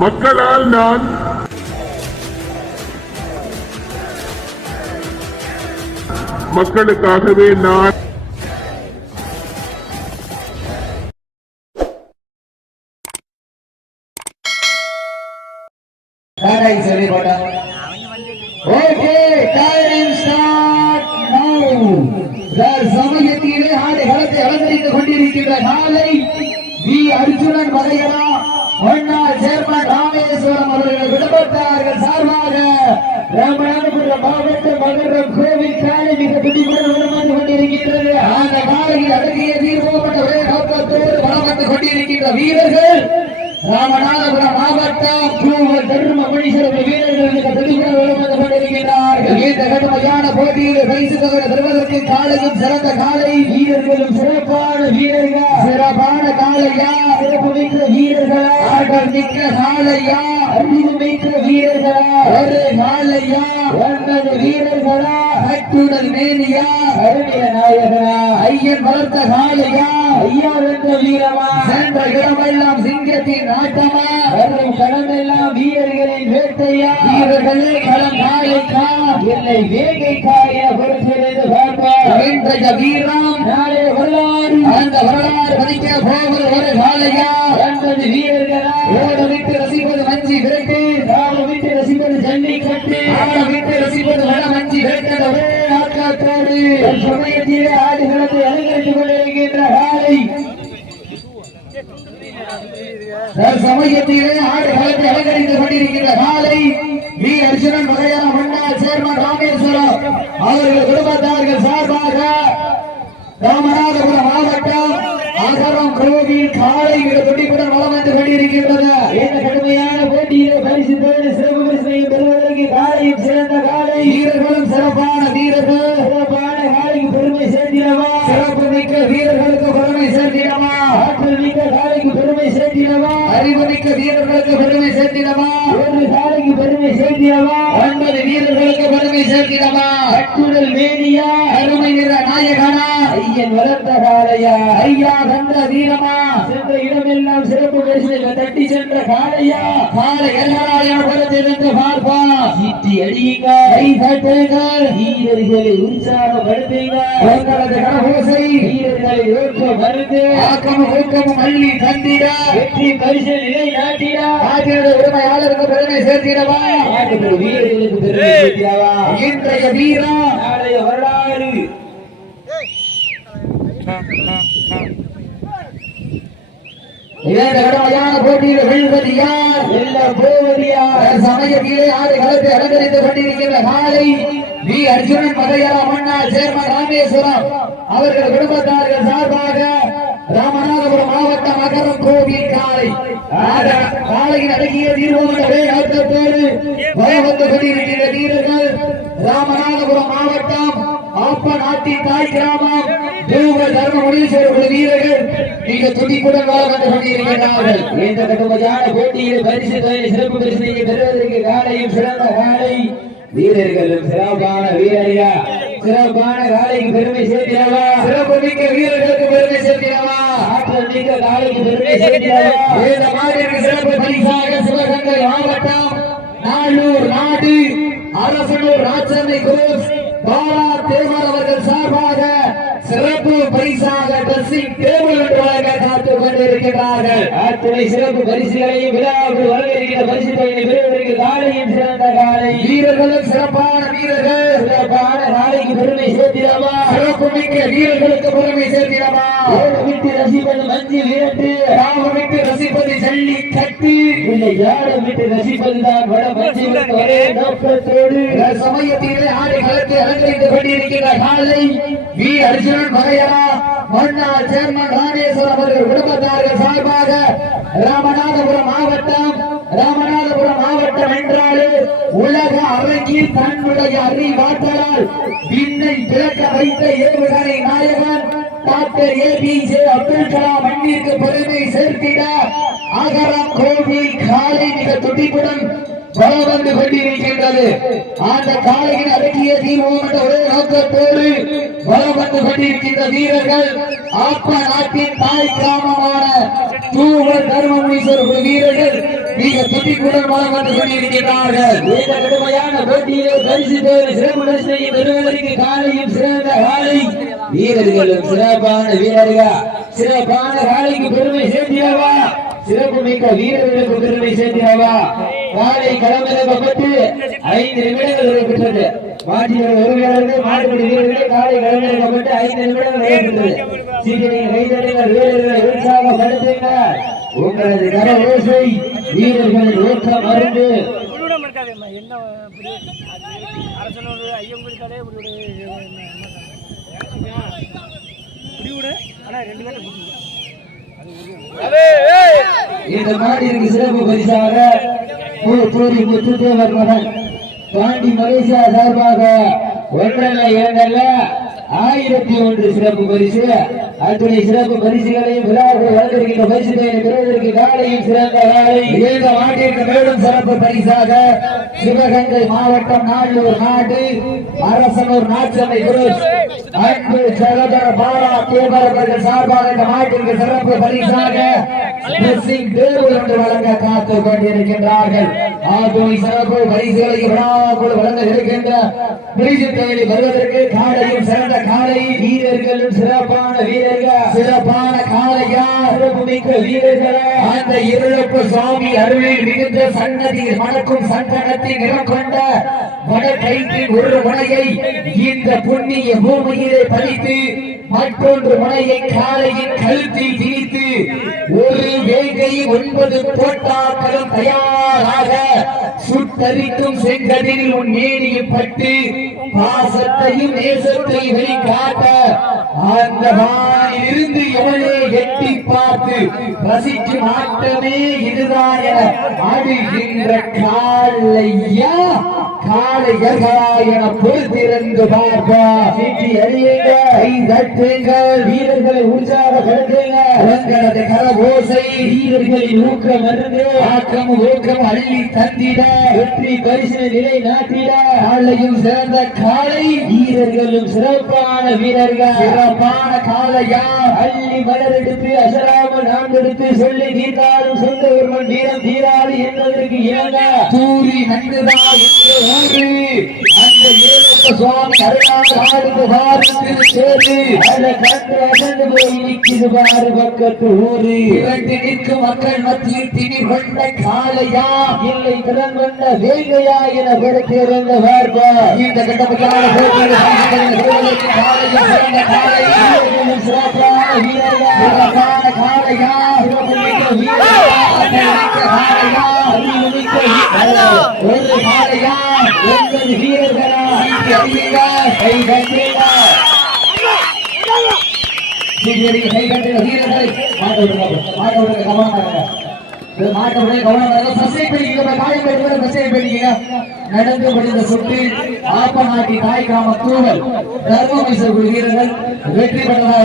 மக்களால் நான் மக்களுக்காகவே நான் சமயத்திலே ஆடு களத்தை அலங்கரித்துக் கொண்டிருக்கின்ற காலை வி அர்ஜுனன் வரையலா முன்னாள் சேர்மன் ராமேஸ்வரம் அவர்கள் விடுபட்டார்கள் சார்பாக ராமநாதபுரம் மாவட்டம் மகரம் கோவில் காலை மிக துடிப்புடன் வளம் கொண்டிருக்கின்றது. அந்த காலையில் அடங்கிய தீர்வோப்பட்ட ஒரே நோக்கத்தோடு வளம் வந்து கொண்டிருக்கின்ற வீரர்கள் ராமநாதபுரம் மாவட்டம் தர்ம மணிசர் வீரர்கள் மிக துடிப்புடன் வளம் வந்து கொண்டிருக்கின்றார்கள். இந்த கடுமையான போட்டியில் பரிசு தொகை பெறுவதற்கு காலையும் சிறந்த காலை வீரர்களும் சிறப்பான வீரர்கள் சிறப்பான காலையா சிறப்பு மிக்க வீரர்களா ஆட்கள் மிக்க காலையா அறிவு மிக்க வீரர்களா ஒரு காலையா 9 வீரர்களா அட்டுடல் மேனியா அருமைய நாயகனா ஐயன் வளர்த்த காலையா ஐயா வென்ற வீரமா சென்ற இடமெல்லாம் சிங்கத்தின் ஆட்டமா வரும் களமெல்லாம் வீரர்களின் வேட்டையா வீரர்களே களம் காலைக்கா இல்லை வேகைக்கா என பொறுத்திருந்து பார்ப்பார். இன்றைய வீரம் நாளே வரலாறு அந்த வரலாறு பதிக்க போவது ஒரு காலையா 9 வீரர்களா ஓட விட்டு ரசிப்பது மஞ்சி விரட்டு ஆட விட்டு ரசிப்பது ஜல்லிக்கட்டு ஆட விட்டு ரசிப்பது வட மஞ்சி விரட்டு ஒரே ஆட்டத்தோடு சமயத்திலே ஆடுகளத்தை அலங்கரித்துக் கொண்டிருக்கின்ற காலை சமயத்திலே ஆடுகளத்தை அலங்கரித்துக் கொண்டிருக்கின்ற காலை வி அர்ஜுனன் வகையான முன்னாள் சேர்மன் ராமேஸ்வரம் அவர்கள் குடும்பத்தார்கள் சார்பாக ராமநாதபுரம் மாவட்டம் அகரம் கோவில் காலை மிக துடிப்புடன் வளம் வந்து கொண்டிருக்கின்றது. இந்த கடுமையான போட்டியிலே பரிசு சிறப்பு பரிசனையும் பெறுவதற்கு காலையும் சிறந்த காலை வீரர்களும் சிறப்பான வீரர்கள் சிறப்பான காலைக்கு பெருமை சேர்த்திடவா சிறப்பு மிக்க வீரர்களுக்கு பெருமை சேர்த்திடவா ஆற்றல் மிக்க காலைக்கு பெருமை சேர்த்திடவா அறிவு மிக்க வீரர்களுக்கு பெருமை சேர்த்திடவா ஒரு காலைக்கு பெருமை சேர்த்திடவா 9 வீரர்களுக்கு பெருமை சேர்த்திடவா அட்டுடல் மேனியா அருமை நிற நாயகனா ஐயன் வளர்த்த காலையா ஐயா வந்த வீரமா சென்ற இடமெல்லாம் சிறப்பு பரிசனை தட்டி சென்ற காலையா காலை எல்லாராயம் பலத்திலிருந்து பார்ப்பா சீட்டி அடியுங்க கை தட்டுங்க வீரர்களை உற்சாகப்படுத்துங்க உங்களது கரகோசை வீரர்களை ஊக்கம் மருந்து ஆக்கமும் ஊக்கமும் அள்ளி தந்திட வெற்றி பரிசு நிலை நாட்டிட ஆகியோட உரிமையாளருக்கு பெருமை சேர்த்திடவா வீரர்களுக்கு பெருமை சேர்த்திடவா இன்றைய வீரம் நாளைய வரலாறு போட்டியில் வெல்வது யார் வெல்ல போவது யார் சமயத்திலே ஆறு களத்தை அலங்கரித்துக் கொண்டிருக்கின்ற காலை வி அர்ஜுனன் மதையாள முன்னாள் சேர்மன் ராமேஸ்வரம் அவர்கள் குடும்பத்தார்கள் சார்பாக ராமநாதபுரம் மாவட்டம் அகரம் கோவில் காலை காலையின் அடங்கிய தீர்வோடு அர்த்தத்தோடு வந்து கொண்டிருக்கின்ற வீரர்கள் ராமநாதபுரம் மாவட்டம் ஆப்ப நாட்டின் தாய் கிராமம் தர்ம முனீஸ்வரர் வீரர்கள் மிக துடிப்புடன் வந்து கொண்டிருக்கிறார்கள். இந்த கடுமையான போட்டியில் பரிசு சிறப்பு பரிசனை பெறுவதற்கு காலையும் சிறந்த காலை வீரர்களும் சிறப்பான வீரர்களா சிறப்பான காலைக்கு பெருமை சேர்த்திடவா சிறப்பு மிக்க வீரர்களுக்கு பெருமை சேர்த்திடவா ஆற்றல் மிக்க காலைக்கு பெருமை சேர்த்திடவா இந்த மாதிரிக்கு சிறப்பு பரிசாக சிவகங்கை மாவட்டம் நாளூர் நாடு அரசனூர் ராஜனை குரூப் பாலா தேவர் அவர்கள் சார்பாக சிறப்பு பரிசாக ட்ரெஸ்ஸிங் டேபிள் ஒன்றாக காத்துக் கொண்டிருக்கிறார்கள். அத்துணை சிறப்பு பரிசுகளையும் விழாவுக்கு வரவேற்கிற பரிசு தொகையை பெறுவதற்கு காலையும் சிறந்த காலை வீரர்களும் சிறப்பான வீரர்கள் சிறப்பான காலைக்கு பெருமை சேர்த்திடவா சிறப்பு மிக்க வீரர்களுக்கு பெருமை சேர்த்திடவா ஓடு விட்டு ரசிப்பது மஞ்சி விரட்டு ராம விட்டு ரசிப்பது ஜல்லி கட்டு இல்லை யாரை விட்டு ரசிப்பதுதான் வட மஞ்சி விரட்டு ஒரே நோக்கத்தோடு சமயத்திலே ஆடை களத்தை அலங்கரித்துக் கொண்டிருக்கிற காலை வி அர்ஜுனன் வகையரா முன்னாள் சேர்மன் ராமேஸ்வரம் அவர்கள் குடும்பத்தார்கள் சார்பாக ராமநாதபுரம் மாவட்டம் என்றாலே உலக அரங்கில் தன்னுடைய அறிவாற்றலால் விண்ணை பிளக்க வைத்த ஏவுகணை நாயகன் டாக்டர் APJ அப்துல் கலாம் மண்ணிற்கு பெருமை சேர்த்திட அகரம் கோவில் காலை மிக துடிப்புடன் வளம் வந்து கொண்டிருக்கின்றது. அந்த காலையின் அடக்கிய தீர்வோம் என்ற ஒரே நோக்கத்தோடு வளம் வந்து கொண்டிருக்கின்ற வீரர்கள் ஆப்ப நாட்டின் தாய் கிராமமான தூவல் தர்மமுனீஸ்வரர் குழு வீரர்கள் மிக துடிப்புடன் வலம் வந்து கொண்டிருக்கிறார்கள். இந்த கடுமையான போட்டியிலே பரிசு பெறும் சிறப்பு பரிசினை பெறுவதற்கு காலையும் சிறந்த காலை வீரர்களும் சிறப்பான வீரர்கள் சிறப்பான காலைக்கு பெருமை சேர்த்திடவா, சிறப்பு மிக்க வீரர்களுக்கு பெருமை சேர்த்திடவா. காலை களமிறக்கப்பட்டு 5 நிமிடங்கள் நடைபெற்றது. மாற்றினர் ஒரு வீரர்கள் மாடுபடி வீரர்கள் காலை களமிறக்கப்பட்டு 5 நிமிடங்கள் நடைபெற்றது. சீக்கிரம் கைதடிகள் வீரர்களை உற்சாகப்படுத்துங்கள். உங்களது கர ஓசை வீரர்களின் ஊக்கம் மருந்து இந்த மாடிற்கு சிறப்பு பரிசாக பூரி முத்துதேவர் மகன் பாண்டி மலேசியா சார்பாக 1001 சிறப்பு பரிசு. அத்துணை சிறப்பு பரிசுகளையும் விழாவுக்கு வழங்கிருக்கின்ற பரிசுகளை பெறுவதற்கு காலையும் சிறந்த காலை. இந்த மாட்டிற்கு மேலும் சிறப்பு பரிசாக சிவகங்கை மாவட்டம் நாளூர் நாடு அரசனூர் நாச்சனை குரு அன்பு சகோதர பாலா தேவர்கள் சார்பாக இந்த மாட்டிற்கு சிறப்பு பரிசாக வழங்க காத்துக் கொண்டிருக்கின்றார்கள். ஆத்துணை சிறப்பு பரிசுகளை விழாக்குழு வழங்க இருக்கின்ற பரிசு தொகையை வருவதற்கு காலையும் சிறந்த காலை வீரர்களும் சிறப்பான வீரர்கள் சிறப்பான காலையா சிறப்பு மிக்க வீரர்களா அந்த இருளப்பு சுவாமி அருளில் மிகுந்த சன்னதியில் மணக்கும் சந்தனத்தில் நிறம் கொண்ட வடக்கைத்தின் ஒரு முனையை இந்த புண்ணிய பூமியிலே பதித்து மற்றொன்று முனையை காலையின் கழுத்தில் திணித்து ஒரு வேங்கை 9 போட்டாக்களும் தயாராக சுட்டரிக்கும் செங்கதில் உன் மேனியும் பட்டு பாசத்தையும் நேசத்தையும் வெளிக்காட்ட அந்த வானிலிருந்து எவனே எட்டி பார்த்து ரசிக்கும் ஆட்டமே இதுதான் என ஆடுகின்ற காலையா காளையர்களா என பொறுத்திருந்து பார்ப்பா. சீட்டி அறியுங்க, கை தட்டுங்கள், வீரர்களை உற்சாகப்படுத்துங்கள். உங்களது கரகோசை வீரர்களின் ஊக்கம் மருந்து ஆக்கம் ஊக்கம் அள்ளி தந்திட வெற்றி பரிசினை நிலை நாட்டிட காலையும் சிறந்த காலை வீரர்களும் சிறப்பான வீரர்கள் சிறப்பான காலையா அள்ளி மலரெடுத்து அசராமல் நான்கெடுத்து சொல்லி தீர்ந்தாலும் சொந்த ஒருவன் வீரம் தீராது என்பதற்கு இறங்க தூரி நன்குதா என்று ஊரு அந்த ஏழப்ப சுவாமி அருளாக ஆடுது பாருக்கு சேர்ந்து அதை கண்டு அசந்து போய் நிற்குது பாரு பக்கத்து ஊரு இரண்டு நிற்கும் மக்கள் மத்தியில் திணிர் கொண்ட காலையா இல்லை திறன் கொண்ட வேங்கையா என பெருத்திருந்த பார்ப்பா. இந்த கட்டமைக்கான போட்டியில் காலையா சிறந்த காலை சிறப்பான வீரர்கள் சிறப்பான காலையா சிறப்புமிக்க வீரர்கள் காலையா அறிவுமிக்க ஒரு காலையா உங்கள் வீரர்களா அறியுங்க கை கட்டுங்க கை கட்டுங்க வீரர்களை மாட்ட விடுங்க கவனமாக நடந்து முடிந்த சுற்றில் ஆப்பநாட்டி தாய் கிராம தூவல் தர்ம வீரர்கள் வெற்றி பெற்றதாக